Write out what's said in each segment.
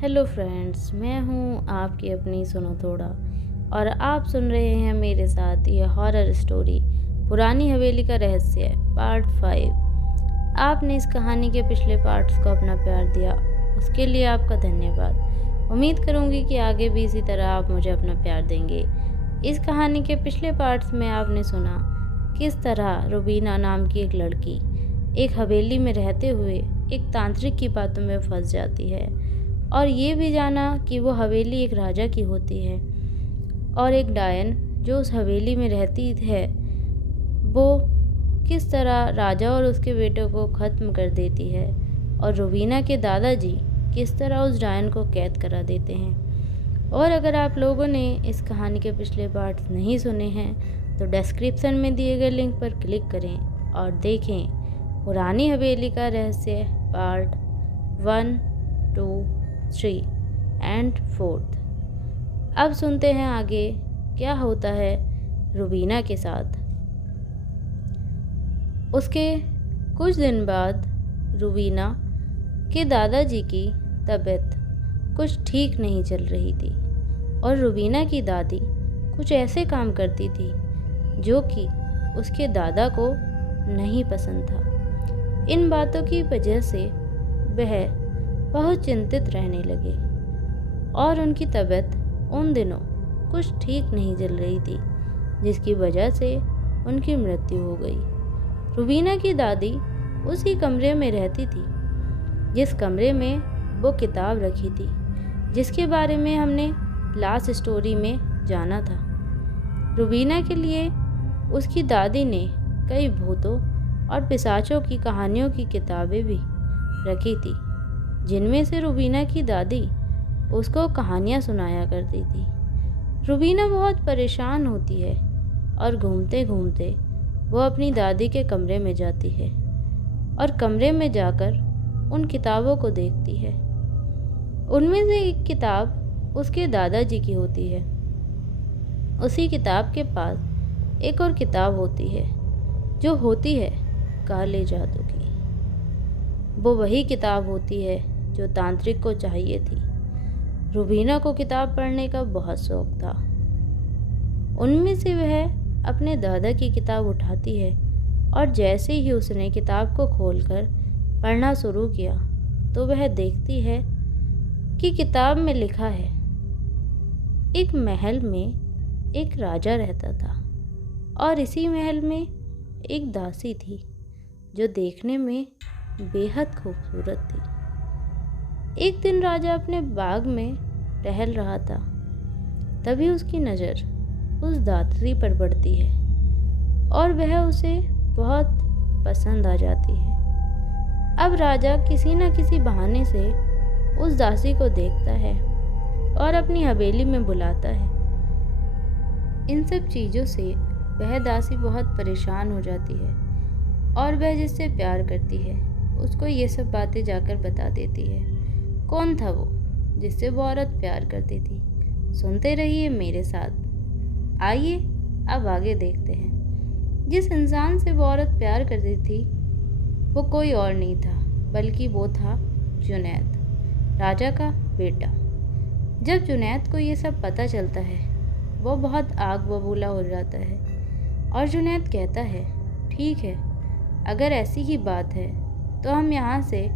Hello friends, मैं हूँ आपकी अपनी सुनो थोड़ा। और आप सुन रहे हैं मेरे साथ ये हॉरर स्टोरी पुरानी हवेली का रहस्य पार्ट 5। आपने इस कहानी के पिछले पार्ट्स को अपना प्यार दिया, उसके लिए आपका धन्यवाद। उम्मीद करूँगी कि आगे भी इसी तरह आप मुझे अपना प्यार देंगे। इस कहानी के पिछले पार्ट्स में आपने सुना किस तरह रुबीना नाम की एक लड़की एक हवेली में रहते हुए एक तांत्रिक की बातों में फंस जाती है, और ये भी जाना कि वो हवेली एक राजा की होती है और एक डायन जो उस हवेली में रहती है वो किस तरह राजा और उसके बेटों को ख़त्म कर देती है, और रुबीना के दादाजी किस तरह उस डायन को कैद करा देते हैं। और अगर आप लोगों ने इस कहानी के पिछले पार्ट्स नहीं सुने हैं तो डिस्क्रिप्शन में दिए गए लिंक पर क्लिक करें और देखें पुरानी हवेली का रहस्य पार्ट 1, 2, 3 एंड 4। अब सुनते हैं आगे क्या होता है रुबीना के साथ। उसके कुछ दिन बाद रुबीना के दादाजी की तबीयत कुछ ठीक नहीं चल रही थी, और रुबीना की दादी कुछ ऐसे काम करती थी जो कि उसके दादा को नहीं पसंद था। इन बातों की वजह से वह बहुत चिंतित रहने लगे और उनकी तबीयत उन दिनों कुछ ठीक नहीं चल रही थी, जिसकी वजह से उनकी मृत्यु हो गई। रुबीना की दादी उसी कमरे में रहती थी जिस कमरे में वो किताब रखी थी जिसके बारे में हमने लास्ट स्टोरी में जाना था। रुबीना के लिए उसकी दादी ने कई भूतों और पिशाचों की कहानियों की किताबें भी रखी थी, जिनमें से रुबीना की दादी उसको कहानियाँ सुनाया करती थी। रुबीना बहुत परेशान होती है और घूमते घूमते वो अपनी दादी के कमरे में जाती है और कमरे में जाकर उन किताबों को देखती है। उनमें से एक किताब उसके दादाजी की होती है। उसी किताब के पास एक और किताब होती है जो होती है काले जादू की। वो वही किताब होती है जो तांत्रिक को चाहिए थी। रुबीना को किताब पढ़ने का बहुत शौक था। उनमें से वह अपने दादा की किताब उठाती है, और जैसे ही उसने किताब को खोलकर पढ़ना शुरू किया तो वह देखती है कि किताब में लिखा है एक महल में एक राजा रहता था, और इसी महल में एक दासी थी जो देखने में बेहद खूबसूरत थी। एक दिन राजा अपने बाग में टहल रहा था, तभी उसकी नज़र उस दासी पर पड़ती है और वह उसे बहुत पसंद आ जाती है। अब राजा किसी न किसी बहाने से उस दासी को देखता है और अपनी हवेली में बुलाता है। इन सब चीज़ों से वह दासी बहुत परेशान हो जाती है और वह जिससे प्यार करती है उसको ये सब बातें जाकर बता देती है। कौन था वो जिससे वो औरत प्यार करती थी? सुनते रहिए मेरे साथ। आइए अब आगे देखते हैं। जिस इंसान से वो औरत प्यार करती थी वो कोई और नहीं था बल्कि वो था जुनैद, राजा का बेटा। जब जुनैद को ये सब पता चलता है वो बहुत आग बबूला हो जाता है, और जुनैद कहता है ठीक है, अगर ऐसी ही बात है तो हम यहाँ से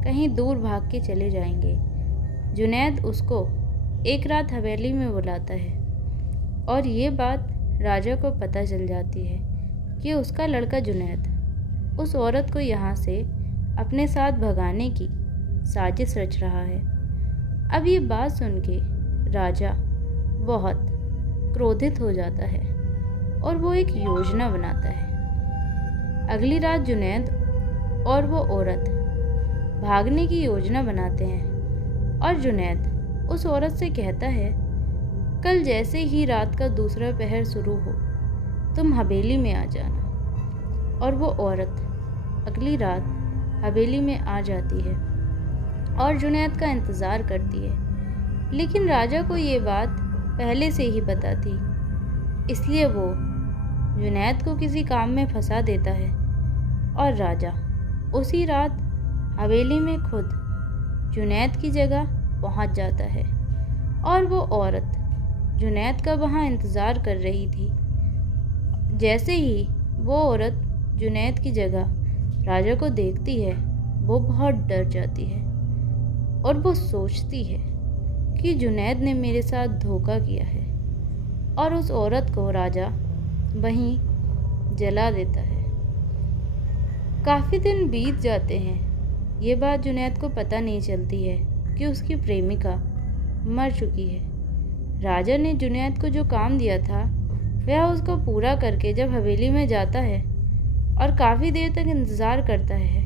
कहीं दूर भाग के चले जाएंगे। जुनैद उसको एक रात हवेली में बुलाता है, और ये बात राजा को पता चल जाती है कि उसका लड़का जुनैद उस औरत को यहाँ से अपने साथ भगाने की साजिश रच रहा है। अब ये बात सुन के राजा बहुत क्रोधित हो जाता है और वो एक योजना बनाता है। अगली रात जुनैद और वो औरत भागने की योजना बनाते हैं, और जुनैद उस औरत से कहता है कल जैसे ही रात का दूसरा पहर शुरू हो तुम हवेली में आ जाना। और वो औरत अगली रात हवेली में आ जाती है और जुनैद का इंतज़ार करती है। लेकिन राजा को ये बात पहले से ही पता थी, इसलिए वो जुनैद को किसी काम में फंसा देता है, और राजा उसी रात हवेली में खुद जुनैद की जगह पहुंच जाता है और वो औरत जुनैद का वहां इंतज़ार कर रही थी। जैसे ही वो औरत जुनैद की जगह राजा को देखती है, वो बहुत डर जाती है और वो सोचती है कि जुनैद ने मेरे साथ धोखा किया है, और उस औरत को राजा वहीं जला देता है। काफ़ी दिन बीत जाते हैं। ये बात जुनैद को पता नहीं चलती है कि उसकी प्रेमिका मर चुकी है। राजा ने जुनैद को जो काम दिया था वह उसको पूरा करके जब हवेली में जाता है और काफ़ी देर तक इंतज़ार करता है।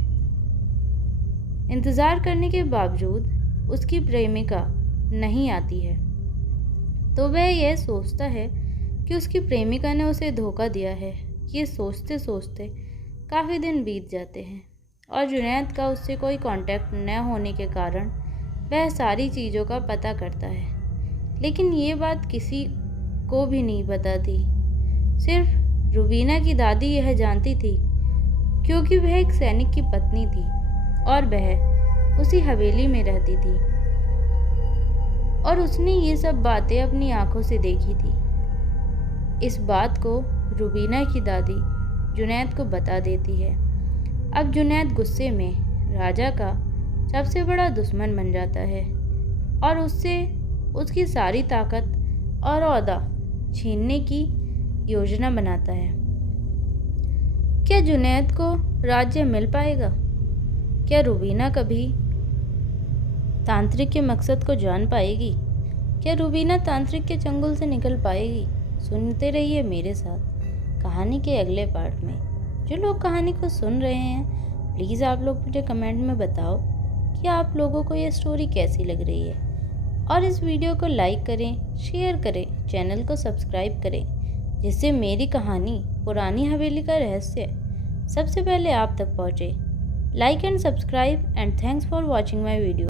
इंतज़ार करने के बावजूद उसकी प्रेमिका नहीं आती है, तो वह यह सोचता है कि उसकी प्रेमिका ने उसे धोखा दिया है। ये सोचते सोचते काफ़ी दिन बीत जाते हैं और जुनैद का उससे कोई कांटेक्ट न होने के कारण वह सारी चीज़ों का पता करता है, लेकिन ये बात किसी को भी नहीं पता थी। सिर्फ रुबीना की दादी यह जानती थी, क्योंकि वह एक सैनिक की पत्नी थी और वह उसी हवेली में रहती थी और उसने ये सब बातें अपनी आंखों से देखी थी। इस बात को रुबीना की दादी जुनैद को बता देती है। अब जुनैद गुस्से में राजा का सबसे बड़ा दुश्मन बन जाता है और उससे उसकी सारी ताकत और ओहदा छीनने की योजना बनाता है। क्या जुनैद को राज्य मिल पाएगा? क्या रुबीना कभी तांत्रिक के मकसद को जान पाएगी? क्या रुबीना तांत्रिक के चंगुल से निकल पाएगी? सुनते रहिए मेरे साथ कहानी के अगले पार्ट में। जो लोग कहानी को सुन रहे हैं, प्लीज़ आप लोग मुझे कमेंट में बताओ कि आप लोगों को ये स्टोरी कैसी लग रही है, और इस वीडियो को लाइक करें, शेयर करें, चैनल को सब्सक्राइब करें, जिससे मेरी कहानी पुरानी हवेली का रहस्य सबसे पहले आप तक पहुँचे। Like and subscribe and thanks for watching my video.